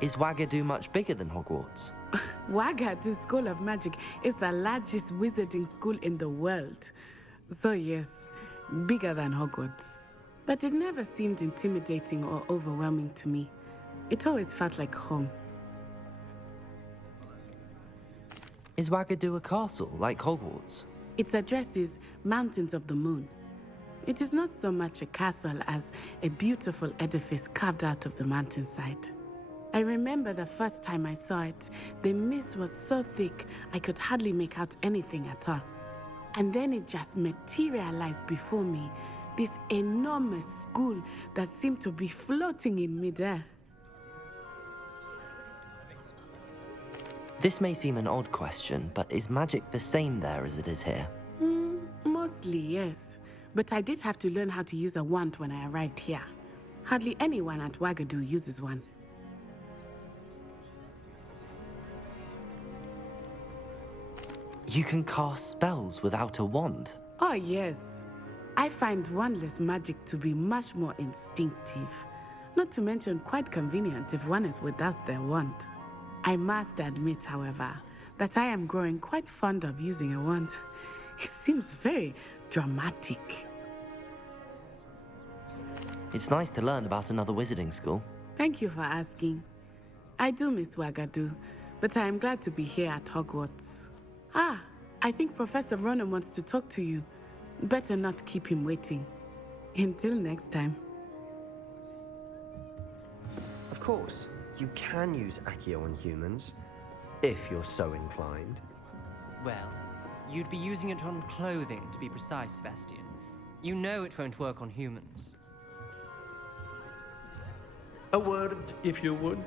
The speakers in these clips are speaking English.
Is Wagadu much bigger than Hogwarts? Wagadu School of Magic is the largest wizarding school in the world. So yes, bigger than Hogwarts. But it never seemed intimidating or overwhelming to me. It always felt like home. Is Wagadu a castle, like Hogwarts? Its address is Mountains of the Moon. It is not so much a castle as a beautiful edifice carved out of the mountainside. I remember the first time I saw it, the mist was so thick I could hardly make out anything at all. And then it just materialized before me, this enormous school that seemed to be floating in midair. This may seem an odd question, but is magic the same there as it is here? Mostly, yes. But I did have to learn how to use a wand when I arrived here. Hardly anyone at Wagadu uses one. You can cast spells without a wand? Oh, yes. I find wandless magic to be much more instinctive. Not to mention quite convenient if one is without their wand. I must admit, however, that I am growing quite fond of using a wand. It seems very dramatic. It's nice to learn about another wizarding school. Thank you for asking. I do miss Wagadu, but I am glad to be here at Hogwarts. Ah, I think Professor Ronan wants to talk to you. Better not keep him waiting. Until next time. Of course, you can use Accio on humans, if you're so inclined. Well, you'd be using it on clothing, to be precise, Sebastian. You know it won't work on humans. A word, if you would.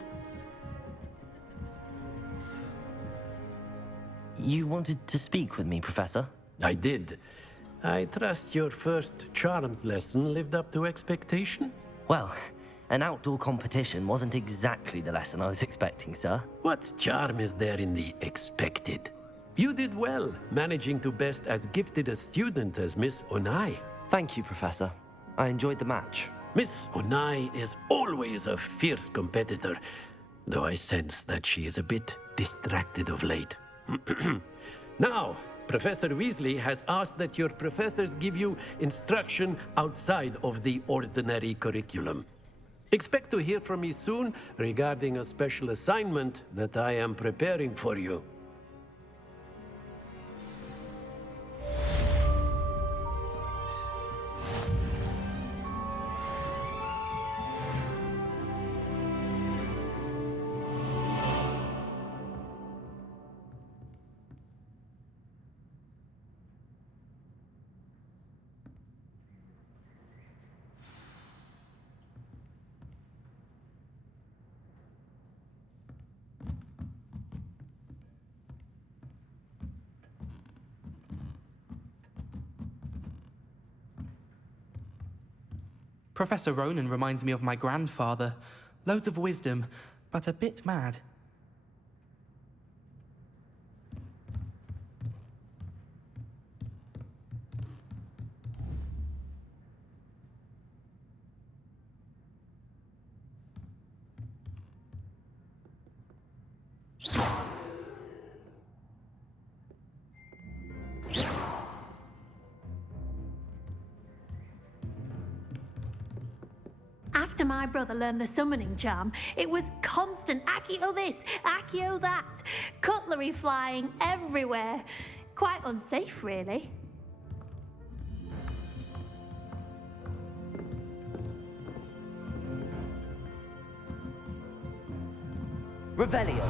You wanted to speak with me, Professor? I did. I trust your first charms lesson lived up to expectation? Well, an outdoor competition wasn't exactly the lesson I was expecting, sir. What charm is there in the expected? You did well, managing to best as gifted a student as Miss Onai. Thank you, Professor. I enjoyed the match. Miss Onai is always a fierce competitor, though I sense that she is a bit distracted of late. Now, Professor Weasley has asked that your professors give you instruction outside of the ordinary curriculum. Expect to hear from me soon regarding a special assignment that I am preparing for you. Professor Ronan reminds me of my grandfather. Loads of wisdom, but a bit mad. After my brother learned the summoning charm, it was constant Accio this, Accio that, cutlery flying everywhere. Quite unsafe, really. Revelio.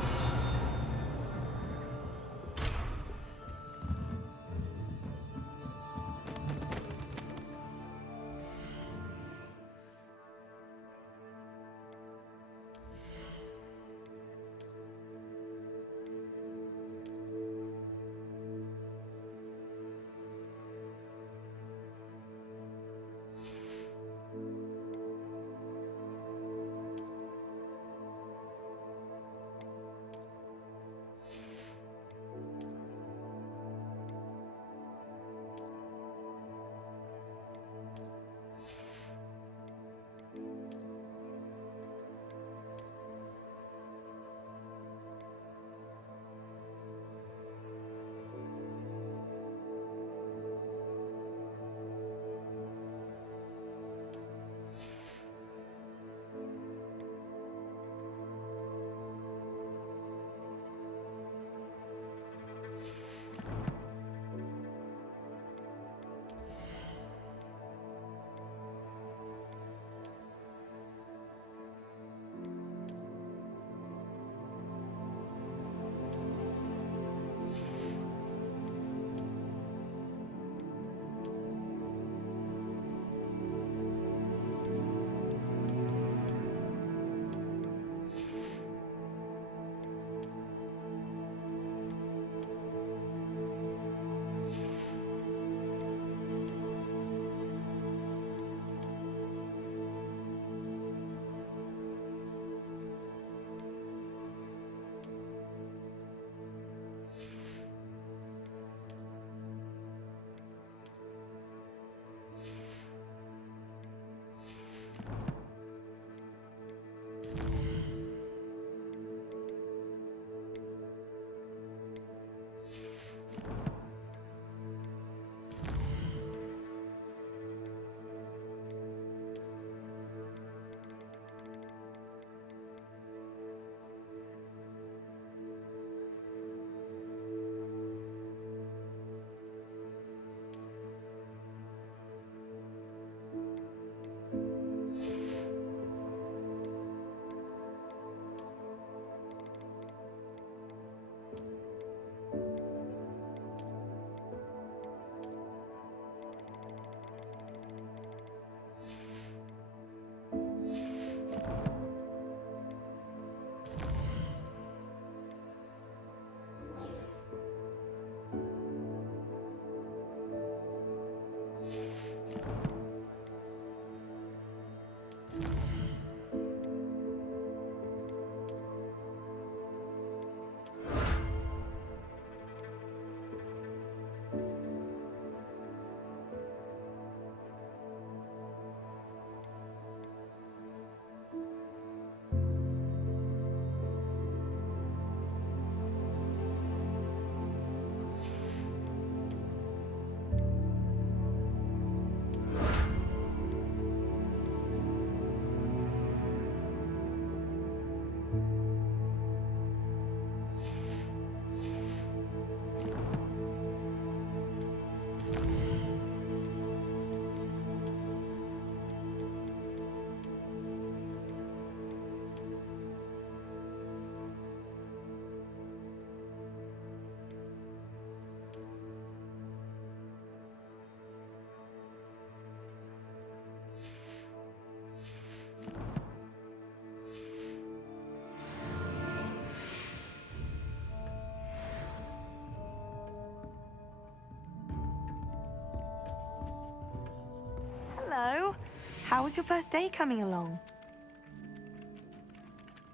How was your first day coming along?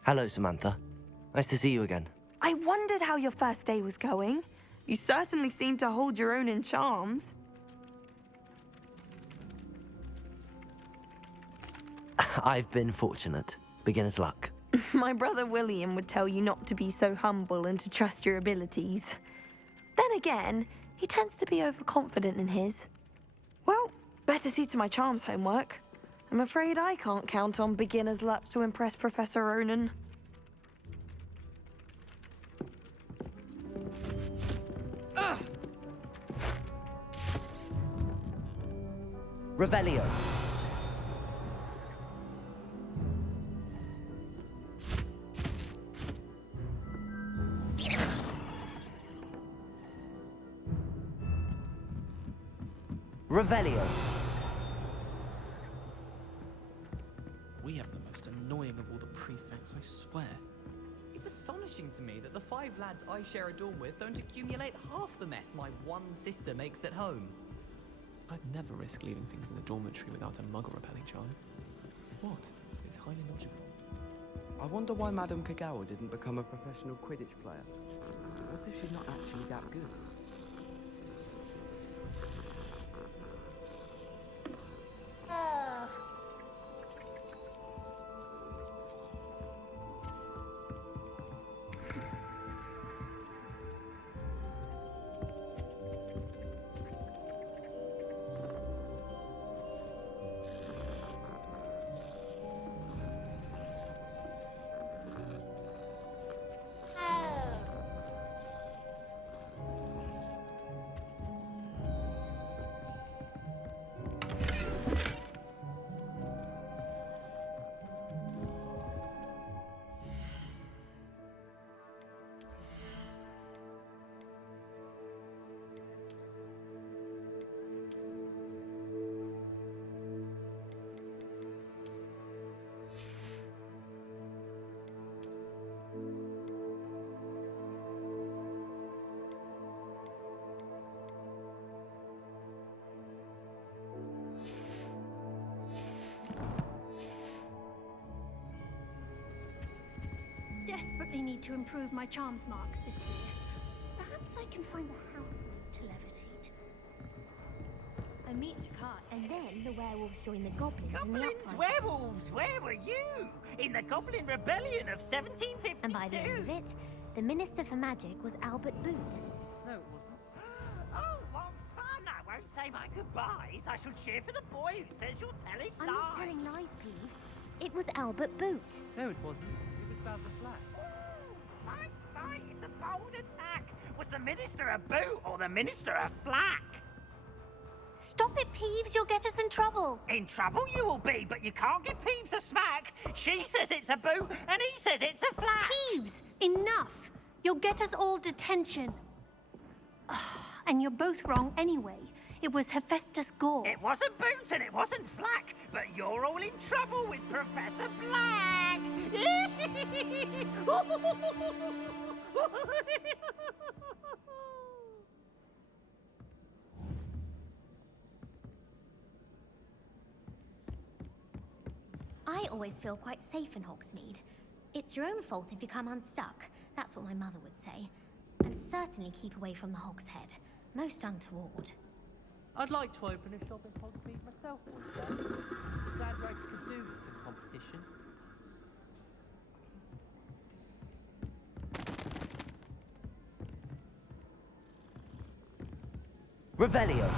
Hello, Samantha. Nice to see you again. I wondered how your first day was going. You certainly seem to hold your own in charms. I've been fortunate. Beginner's luck. My brother William would tell you not to be so humble and to trust your abilities. Then again, he tends to be overconfident in his. Well, better see to my charms homework. I'm afraid I can't count on beginner's luck to impress Professor Ronan. Revelio. Revelio. We have the most annoying of all the prefects, I swear. It's astonishing to me that the 5 lads I share a dorm with don't accumulate half the mess my one sister makes at home. I'd never risk leaving things in the dormitory without a muggle repelling charm. What? It's highly logical. I wonder why Madame Kagawa didn't become a professional Quidditch player. What if she's not actually that good? Desperately need to improve my charms marks this year. Perhaps I can find a house to levitate. I meet to cut, and then the werewolves join the goblins in the Goblins, uprising. werewolves, where were you? In the Goblin Rebellion of 1752. And by the end of it, the Minister for Magic was Albert Boot. No, it wasn't. Oh, what fun! I won't say my goodbyes. I shall cheer for the boy who says you're telling I'm lies. not telling lies, Peeves. It was Albert Boot. No, it wasn't. It was about the flag. Fight, it's a bold attack. Was the Minister a boot or the Minister a flack? Stop it, Peeves. You'll get us in trouble. In trouble you will be, but you can't give Peeves a smack. She says it's a boot, and he says it's a flack. Peeves, enough. You'll get us all detention. And you're both wrong anyway. It was Hephaestus Gore. It wasn't boot and it wasn't flack, but you're all in trouble with Professor Black. I always feel quite safe in Hogsmeade. It's your own fault if you come unstuck. That's what my mother would say. And certainly keep away from the Hogshead. Most untoward. I'd like to open a shop in Hogsmeade myself one day. Glad Rex could do this in competition. Revelio.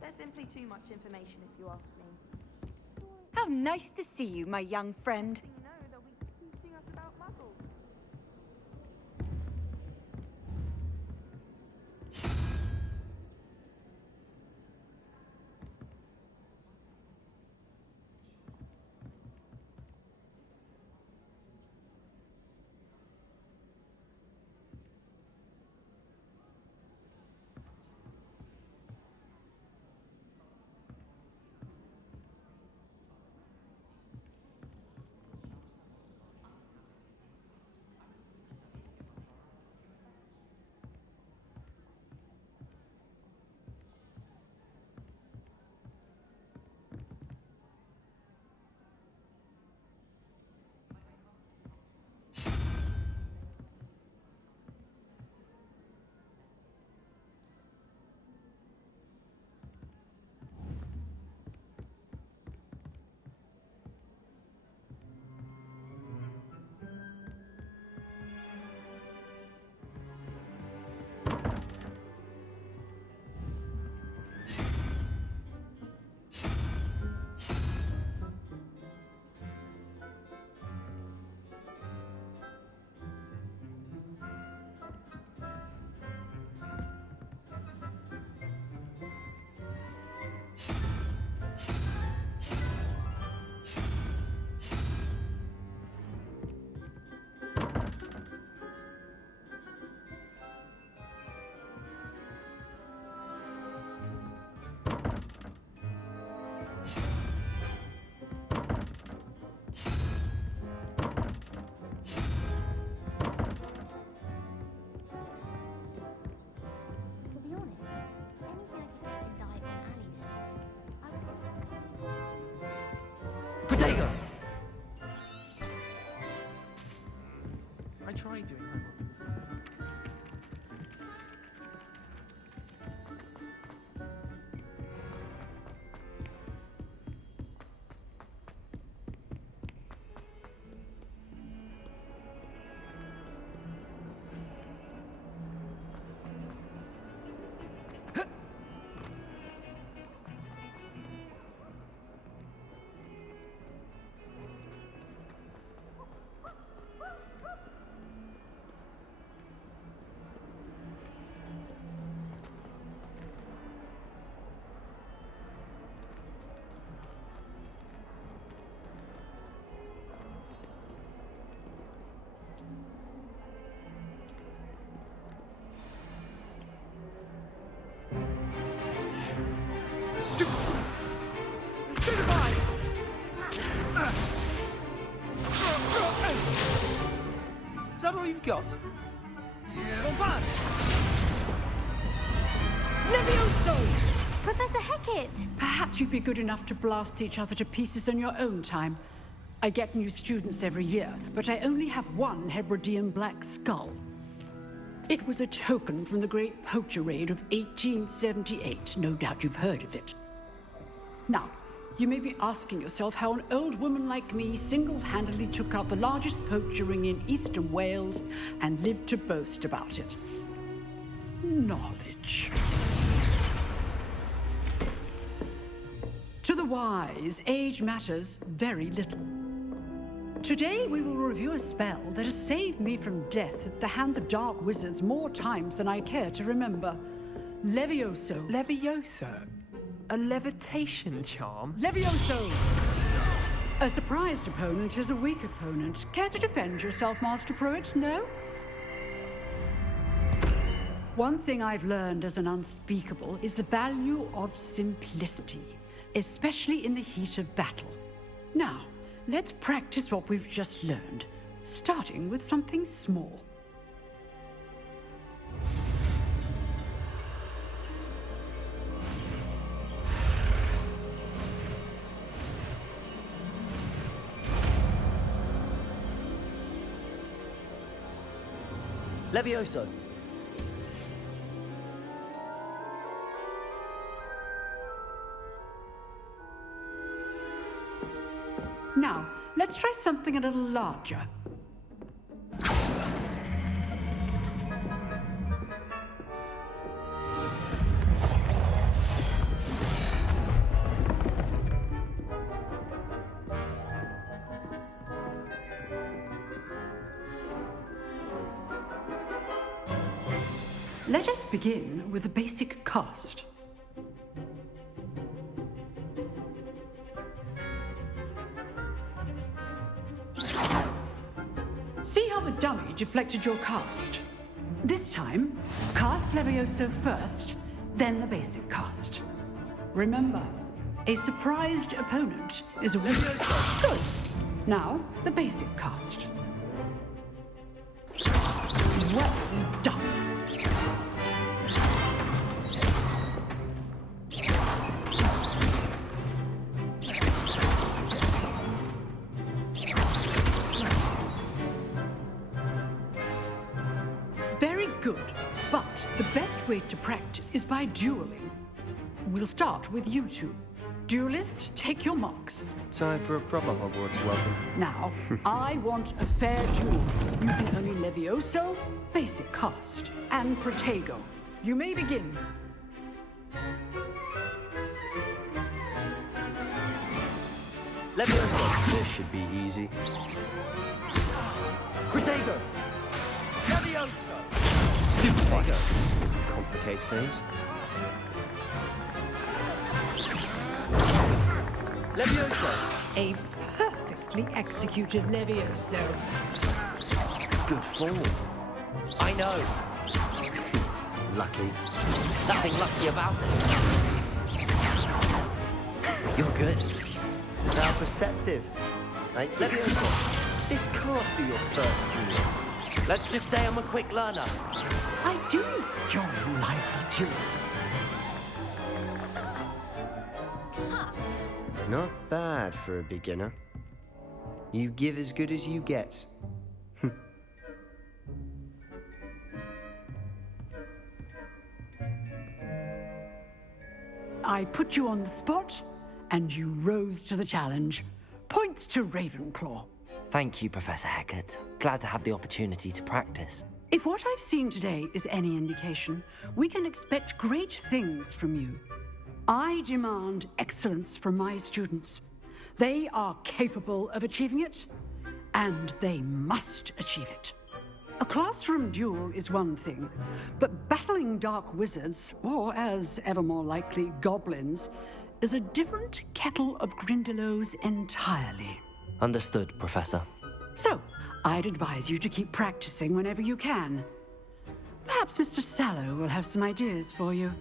There's simply too much information if you ask me. How nice to see you, my young friend. doing homework. Stupefy! Is that all you've got? Bombard! Levioso! Professor Hecat! Perhaps you'd be good enough to blast each other to pieces in your own time. I get new students every year, but I only have one Hebridean black skull. It was a token from the Great Poacher Raid of 1878. No doubt you've heard of it. Now, you may be asking yourself how an old woman like me single-handedly took out the largest poacher ring in eastern Wales and lived to boast about it. Knowledge. To the wise, age matters very little. Today, we will review a spell that has saved me from death at the hands of dark wizards more times than I care to remember. Levioso. Levioso? A levitation charm? Levioso! A surprised opponent is a weak opponent. Care to defend yourself, Master Pruitt? No? One thing I've learned as an unspeakable is the value of simplicity, especially in the heat of battle. Now, let's practice what we've just learned, starting with something small. Levioso. Now, let's try something a little larger. Let us begin with the basic cast. See how the dummy deflected your cast? This time, cast Levioso first, then the basic cast. Remember, a surprised opponent is a Levioso. Good. Now, the basic cast. Well done. Very good, but the best way to practice is by dueling. We'll start with you two. Duelists, take your marks. Time for a proper Hogwarts welcome. Now, I want a fair duel, using only Levioso, basic cast, and Protego. You may begin. Levioso. This should be easy. Protego. Levioso! Stupefy. Complicates things. Levioso. A perfectly executed Levioso. Good form. I know. Lucky. Nothing lucky about it. You're good. Now perceptive. Thank you. Levioso. This can't be your first duel. Let's just say I'm a quick learner. I do enjoy lively duel. Not bad for a beginner. You give as good as you get. I put you on the spot, and you rose to the challenge. Points to Ravenclaw. Thank you, Professor Hecat. Glad to have the opportunity to practice. If what I've seen today is any indication, we can expect great things from you. I demand excellence from my students. They are capable of achieving it, and they must achieve it. A classroom duel is one thing, but battling dark wizards, or as ever more likely, goblins, is a different kettle of Grindylows entirely. Understood, Professor. So, I'd advise you to keep practicing whenever you can. Perhaps Mr. Sallow will have some ideas for you.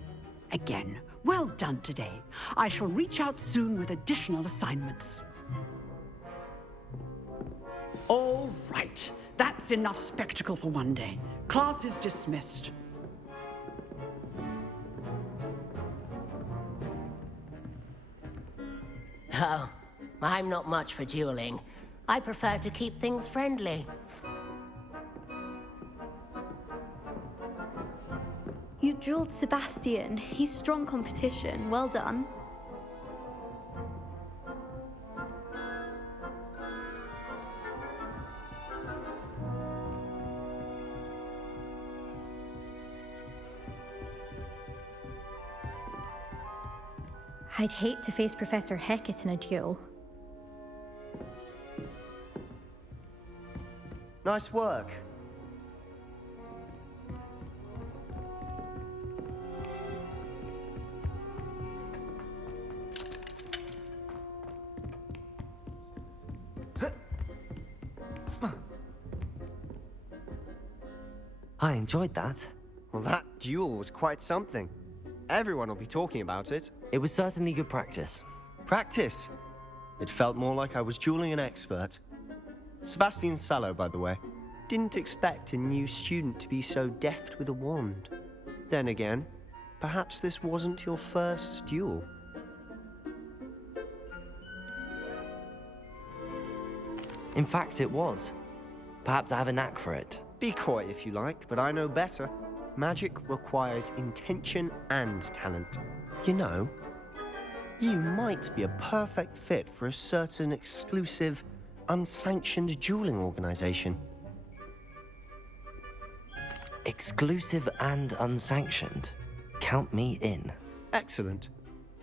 Again, well done today. I shall reach out soon with additional assignments. All right. That's enough spectacle for one day. Class is dismissed. Oh, I'm not much for dueling. I prefer to keep things friendly. You dueled Sebastian. He's strong competition. Well done. I'd hate to face Professor Hecat in a duel. Nice work. I enjoyed that. Well, that duel was quite something. Everyone will be talking about it. It was certainly good practice. Practice? It felt more like I was dueling an expert. Sebastian Sallow, by the way. Didn't expect a new student to be so deft with a wand. Then again, perhaps this wasn't your first duel. In fact, it was. Perhaps I have a knack for it. Be coy if you like, but I know better. Magic requires intention and talent. You know, you might be a perfect fit for a certain exclusive, unsanctioned dueling organization. Exclusive and unsanctioned? Count me in. Excellent.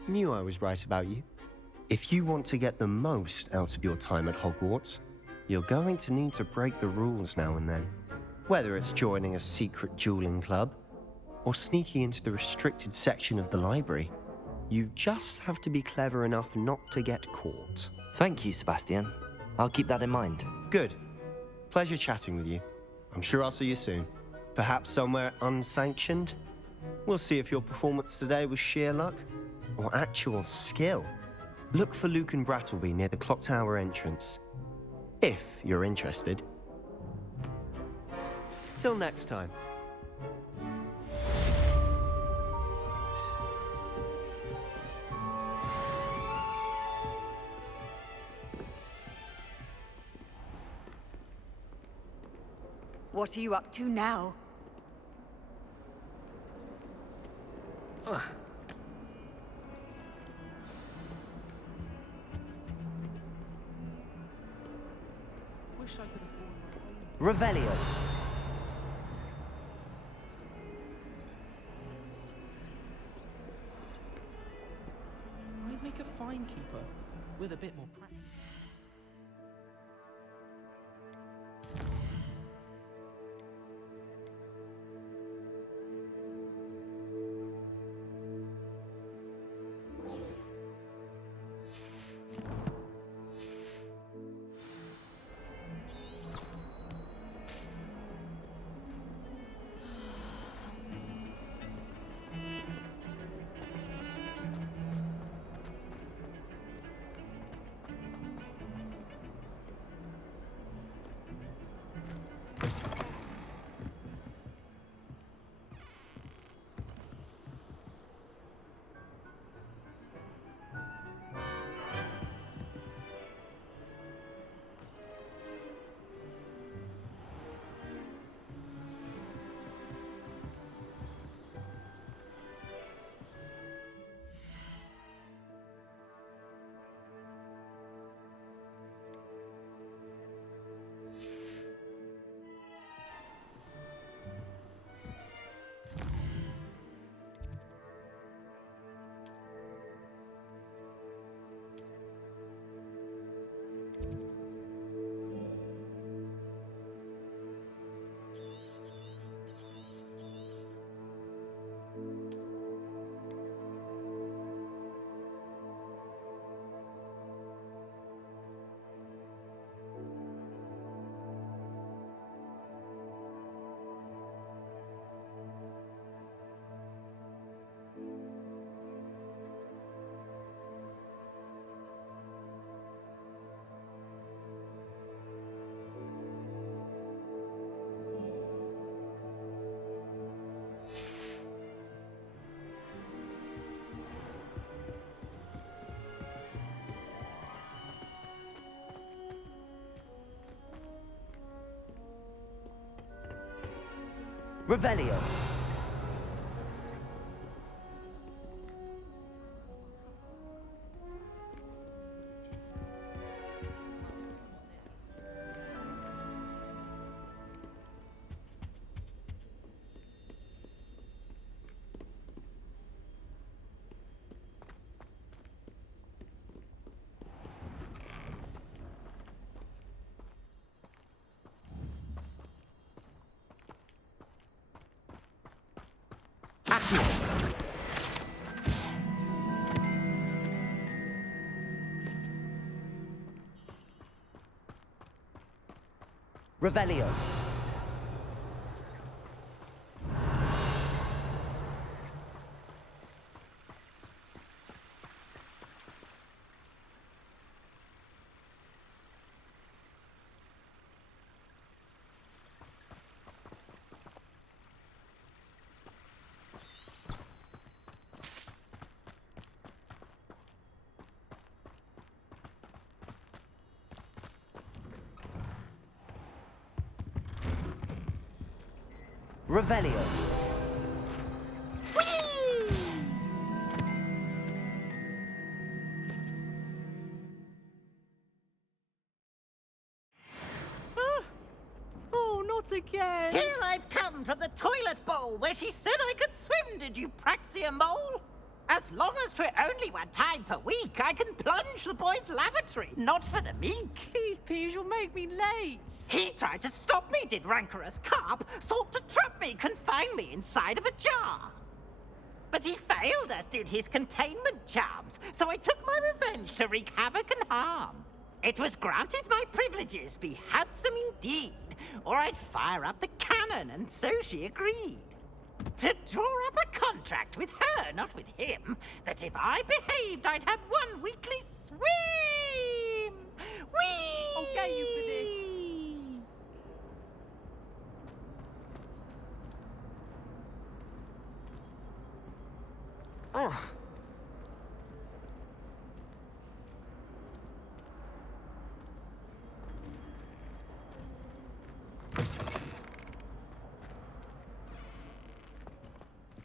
Knew I was right about you. If you want to get the most out of your time at Hogwarts, you're going to need to break the rules now and then. Whether it's joining a secret dueling club, or sneaking into the restricted section of the library, you just have to be clever enough not to get caught. Thank you, Sebastian. I'll keep that in mind. Good. Pleasure chatting with you. I'm sure I'll see you soon. Perhaps somewhere unsanctioned? We'll see if your performance today was sheer luck, or actual skill. Look for Luke and Brattleby near the Clock Tower entrance. If you're interested. Till next time. What are you up to now? Wish I could afford my own. Revelio. I'd make a fine keeper with a bit more practice. Revelio. Revelio. Revelio. Oh, not again! Here I've come from the toilet bowl where she said I could swim, did you praxia mole? As long as 'twere only one time per week, I can plunge the boy's lavatory, not for the meek. Please, Piers, you'll make me late. He tried to stop me, did rancorous carp, sought to trap me, confine me inside of a jar. But he failed, as did his containment charms, so I took my revenge to wreak havoc and harm. It was granted my privileges be handsome indeed, or I'd fire up the cannon, and so she agreed. To draw up a contract with her, not with him, that if I behaved, I'd have one weekly swim! Whee! I'll get you for this. Oh.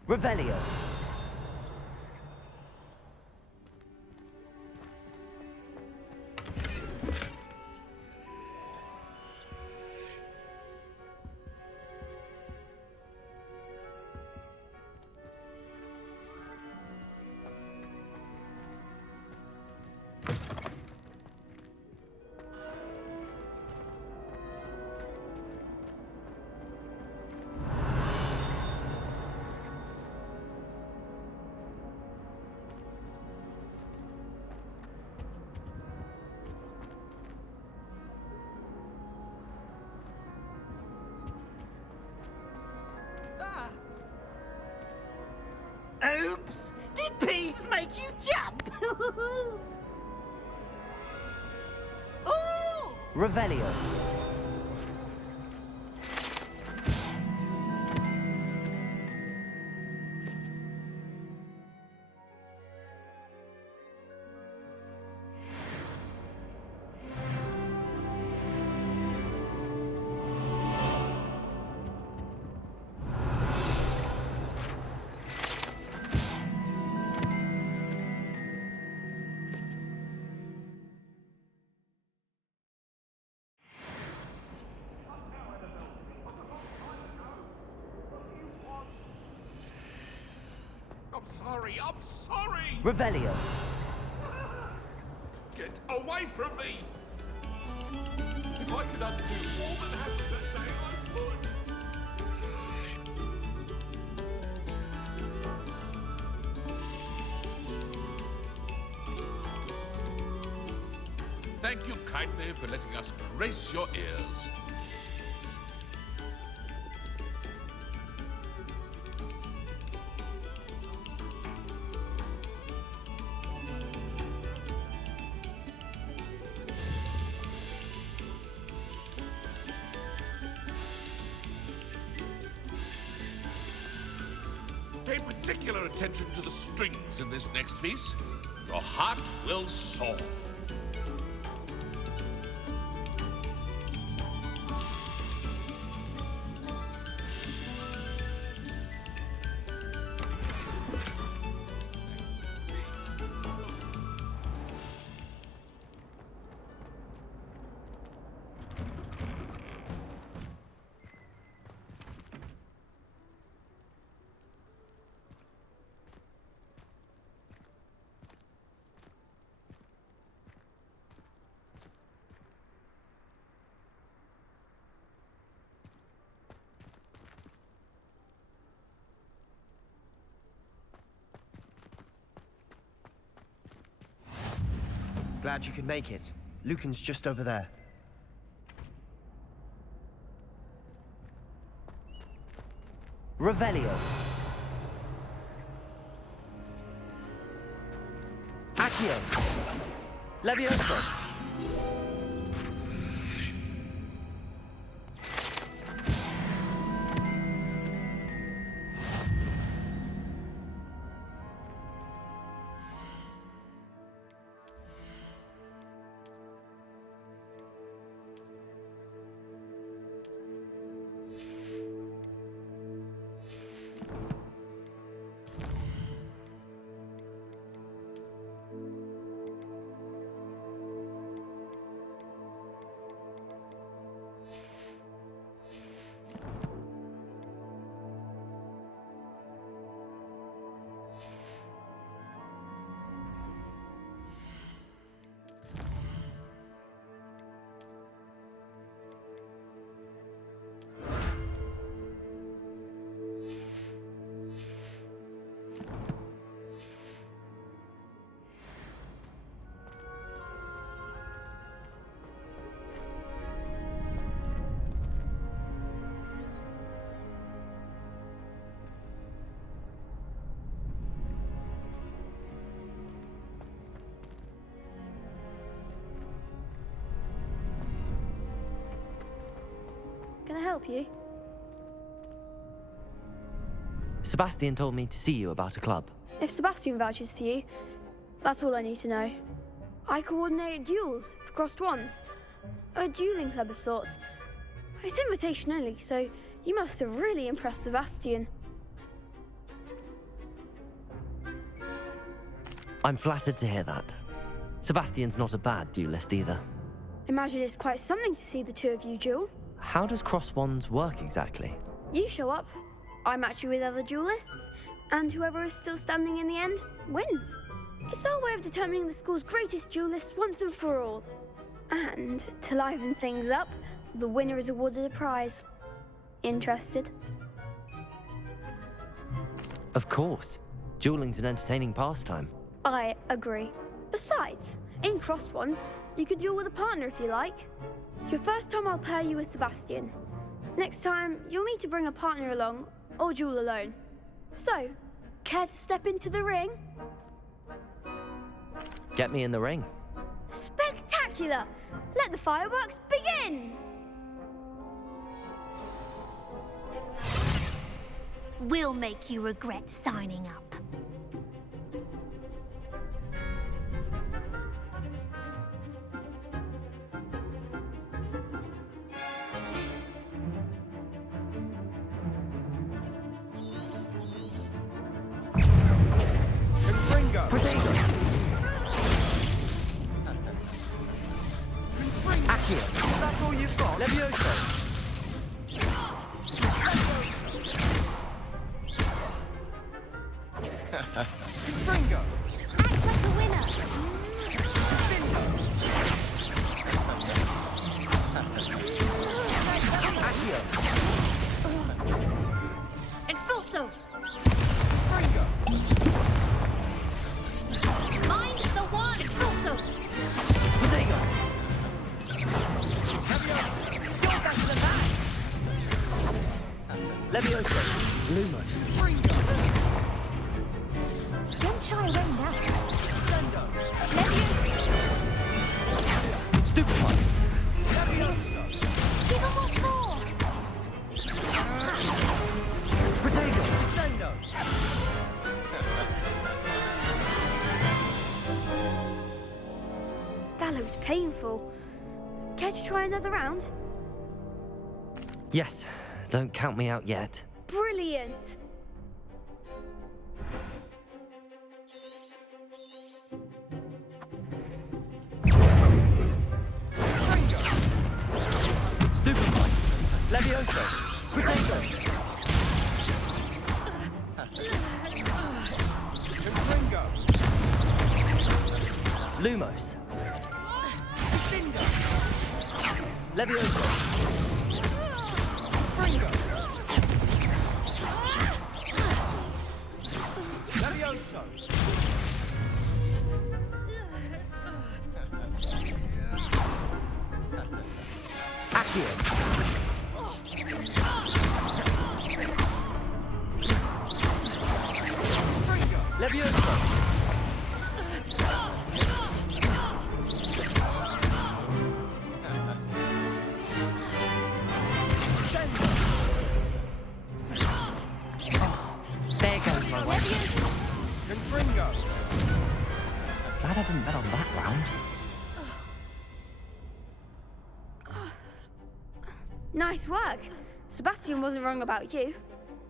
Revelio. Oops! Did Peeves make you jump? Oh! Revelio. I'm sorry! Revelio. Get away from me! If I could undo all that happened that day, I would! Thank you kindly for letting us grace your ears. Pay particular attention to the strings in this next piece. Your heart will soar. Glad you could make it. Lucan's just over there. Revelio. Accio. Levioso. Can I help you? Sebastian told me to see you about a club. If Sebastian vouches for you, that's all I need to know. I coordinate duels for crossed wands. A dueling club of sorts. It's invitation only, so you must have really impressed Sebastian. I'm flattered to hear that. Sebastian's not a bad duelist either. Imagine it's quite something to see the two of you duel. How does cross wands work exactly? You show up, I match you with other duelists, and whoever is still standing in the end wins. It's our way of determining the school's greatest duelist once and for all. And to liven things up, the winner is awarded a prize. Interested? Of course. Dueling's an entertaining pastime. I agree. Besides, in crossed wands, you can duel with a partner if you like. Your first time I'll pair you with Sebastian. Next time, you'll need to bring a partner along, or duel alone. So, care to step into the ring? Get me in the ring. Spectacular! Let the fireworks begin! We'll make you regret signing up. Accio. That's all you've got? Levioso. Ringo. Act like a winner. Accio. Expulso. Ringo. Mind the wand. Expulso. Protego. Levioso. Lumos. Don't shy away now. Sendo. Stupefy. Levioso. Give him what for. Protego. Sendo. That looks painful. Care to try another round? Yes. Don't count me out yet. Brilliant! Stupefy. Levioso. Protego. Ringo. Lumos. Levioso. Ringo. Levioso. Levioso! There goes my way. Confringo! Glad I didn't bet on that round. Nice work. Sebastian wasn't wrong about you.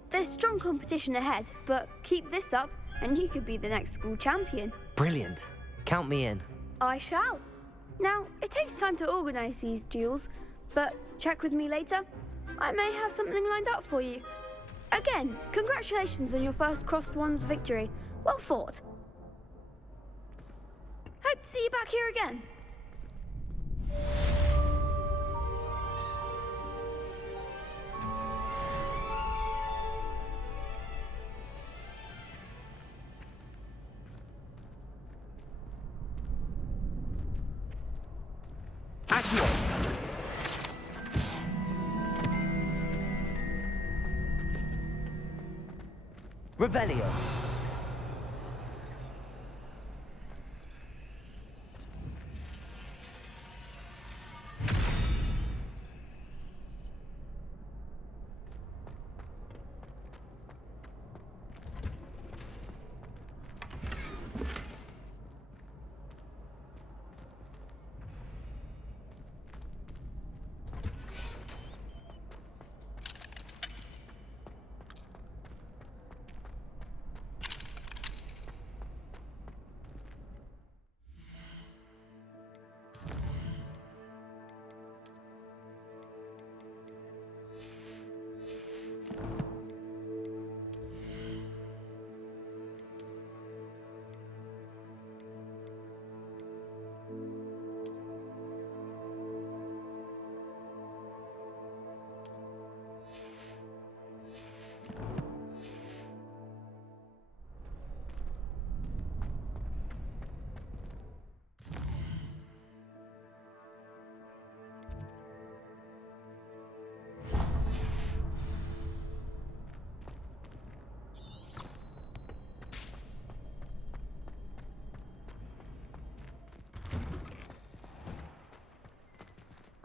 There's strong competition ahead, but keep this up and you could be the next school champion. Brilliant. Count me in. I shall. Now, it takes time to organise these duels, but check with me later. I may have something lined up for you. Again, congratulations on your first Crossed Wands victory. Well fought. Hope to see you back here again. Accio! Revelio!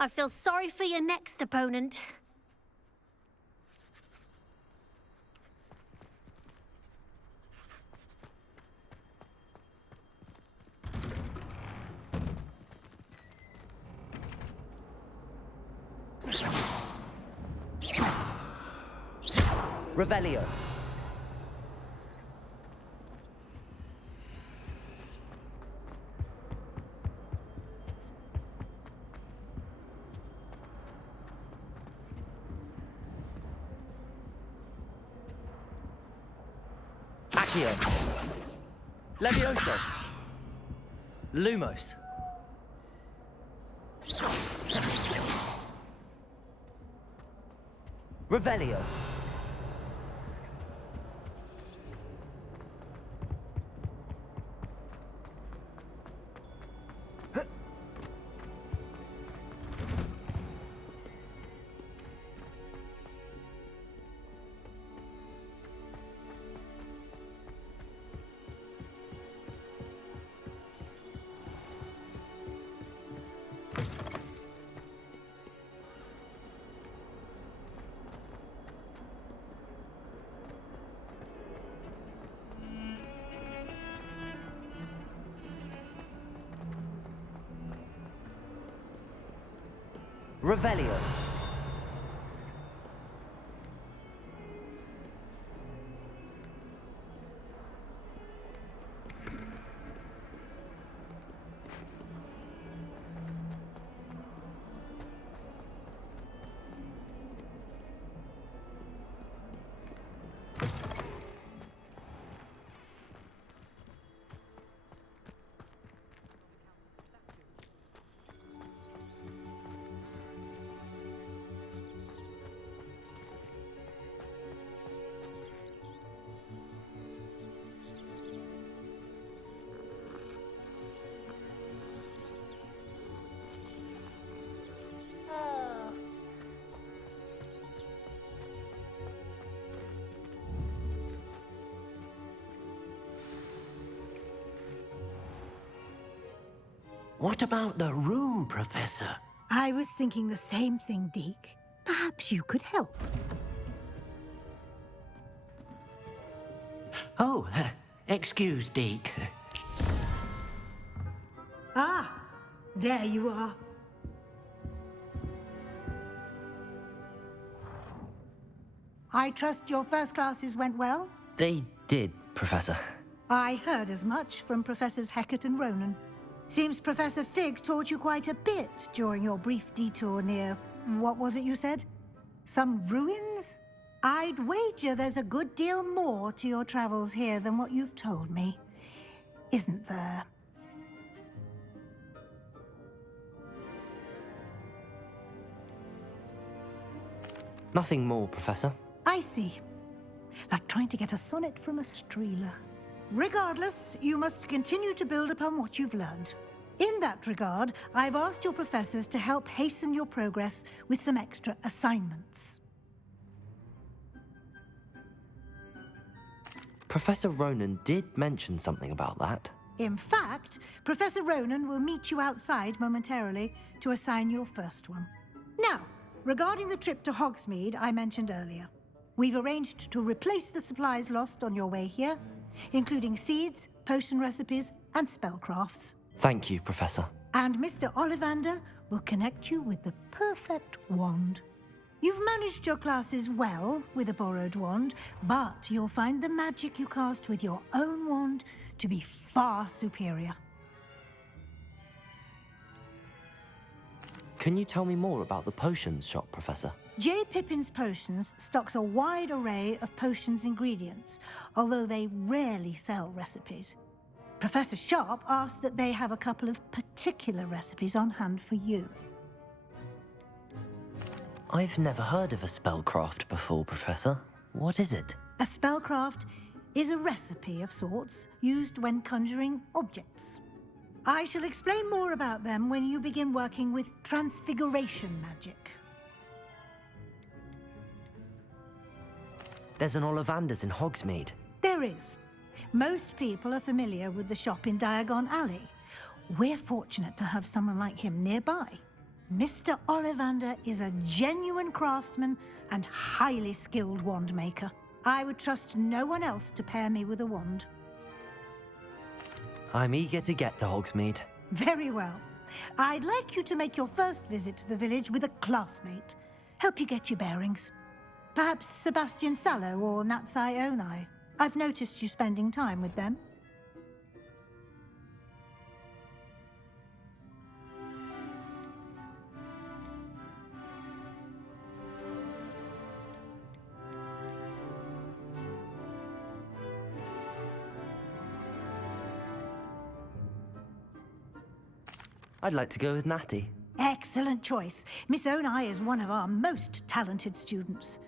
I feel sorry for your next opponent. Revelio. Accio. Levioso. Lumos. Revelio. Revelio. What about the room, Professor? I was thinking the same thing, Deke. Perhaps you could help. Oh, excuse, Deke. Ah, there you are. I trust your first classes went well? They did, Professor. I heard as much from Professors Hecat and Ronan. Seems Professor Fig taught you quite a bit during your brief detour near... what was it you said? Some ruins? I'd wager there's a good deal more to your travels here than what you've told me. Isn't there? Nothing more, Professor. I see. Like trying to get a sonnet from a streeler. Regardless, you must continue to build upon what you've learned. In that regard, I've asked your professors to help hasten your progress with some extra assignments. Professor Ronan did mention something about that. In fact, Professor Ronan will meet you outside momentarily to assign your first one. Now, regarding the trip to Hogsmeade I mentioned earlier, we've arranged to replace the supplies lost on your way here, including seeds, potion recipes, and spellcrafts. Thank you, Professor. And Mr. Ollivander will connect you with the perfect wand. You've managed your classes well with a borrowed wand, but you'll find the magic you cast with your own wand to be far superior. Can you tell me more about the potions shop, Professor? J. Pippin's Potions stocks a wide array of potions ingredients, although they rarely sell recipes. Professor Sharp asked that they have a couple of particular recipes on hand for you. I've never heard of a spellcraft before, Professor. What is it? A spellcraft is a recipe of sorts used when conjuring objects. I shall explain more about them when you begin working with transfiguration magic. There's an Ollivander's in Hogsmeade. There is. Most people are familiar with the shop in Diagon Alley. We're fortunate to have someone like him nearby. Mr. Ollivander is a genuine craftsman and highly skilled wand maker. I would trust no one else to pair me with a wand. I'm eager to get to Hogsmeade. Very well. I'd like you to make your first visit to the village with a classmate. Help you get your bearings. Perhaps Sebastian Sallow or Natsai Onai. I've noticed you spending time with them. I'd like to go with Natty. Excellent choice. Miss Onai is one of our most talented students.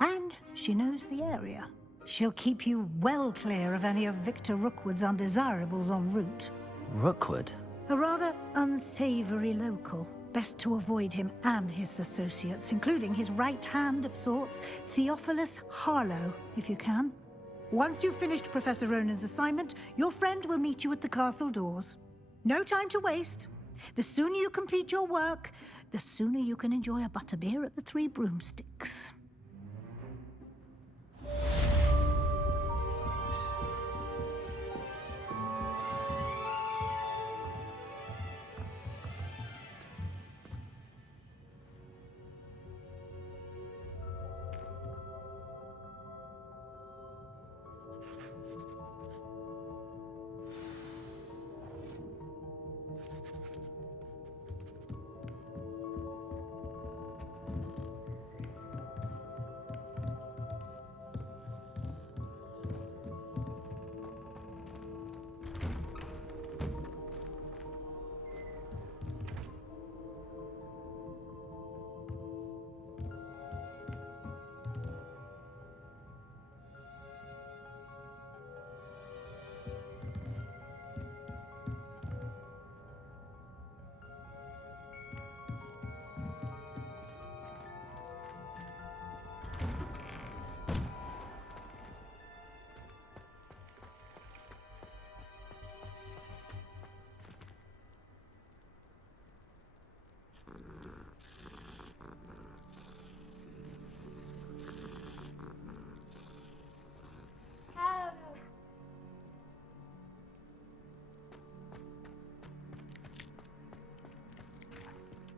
And she knows the area. She'll keep you well clear of any of Victor Rookwood's undesirables en route. Rookwood? A rather unsavory local. Best to avoid him and his associates, including his right hand of sorts, Theophilus Harlow, if you can. Once you've finished Professor Ronan's assignment, your friend will meet you at the castle doors. No time to waste. The sooner you complete your work, the sooner you can enjoy a butterbeer at the Three Broomsticks.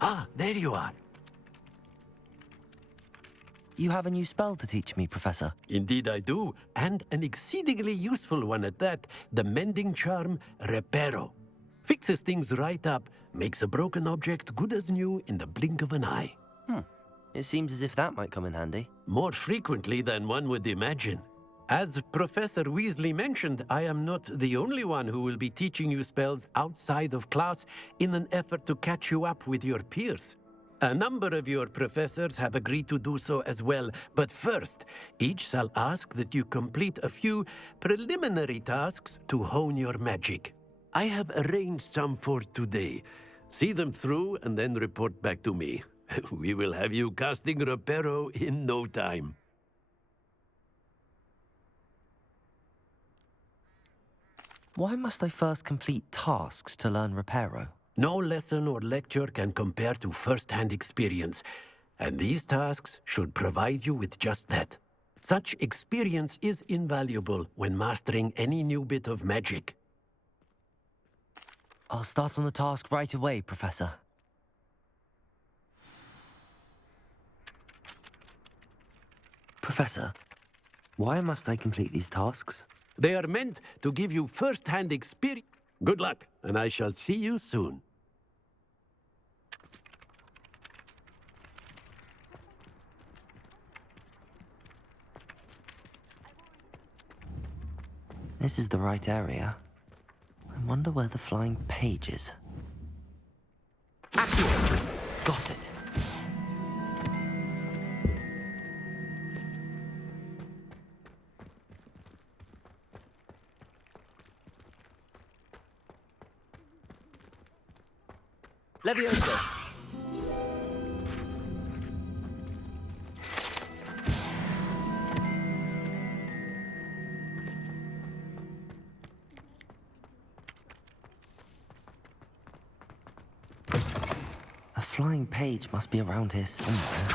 Ah, there you are. You have a new spell to teach me, Professor. Indeed I do, and an exceedingly useful one at that. The mending charm, Reparo. Fixes things right up, makes a broken object good as new in the blink of an eye. It seems as if that might come in handy. More frequently than one would imagine. As Professor Weasley mentioned, I am not the only one who will be teaching you spells outside of class in an effort to catch you up with your peers. A number of your professors have agreed to do so as well, but first, each shall ask that you complete a few preliminary tasks to hone your magic. I have arranged some for today. See them through and then report back to me. We will have you casting Reparo in no time. Why must I first complete tasks to learn Reparo? No lesson or lecture can compare to first-hand experience, and these tasks should provide you with just that. Such experience is invaluable when mastering any new bit of magic. I'll start on the task right away, Professor. Professor, why must I complete these tasks? They are meant to give you first-hand experience. Good luck, and I shall see you soon. This is the right area. I wonder where the flying page is. Got it. Leviosa! A flying page must be around here somewhere.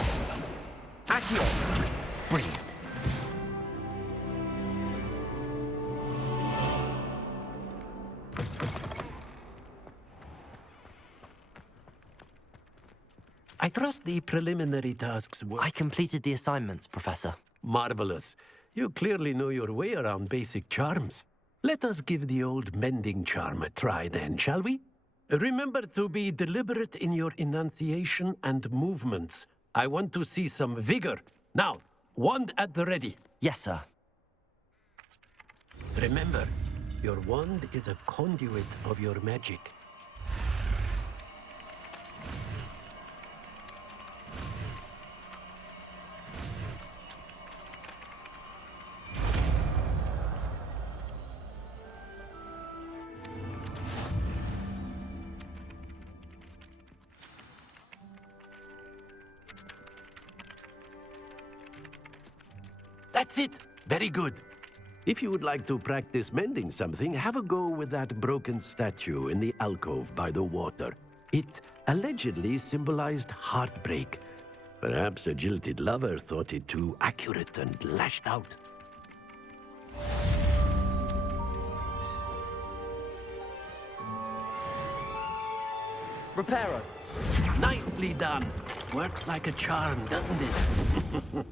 Accio! Brilliant. I trust the preliminary tasks were... I completed the assignments, Professor. Marvelous. You clearly know your way around basic charms. Let us give the old mending charm a try then, shall we? Remember to be deliberate in your enunciation and movements. I want to see some vigor. Now, wand at the ready. Yes, sir. Remember, your wand is a conduit of your magic. That's it. Very good. If you would like to practice mending something, have a go with that broken statue in the alcove by the water. It allegedly symbolized heartbreak. Perhaps a jilted lover thought it too accurate and lashed out. Reparo! Nicely done. Works like a charm, doesn't it?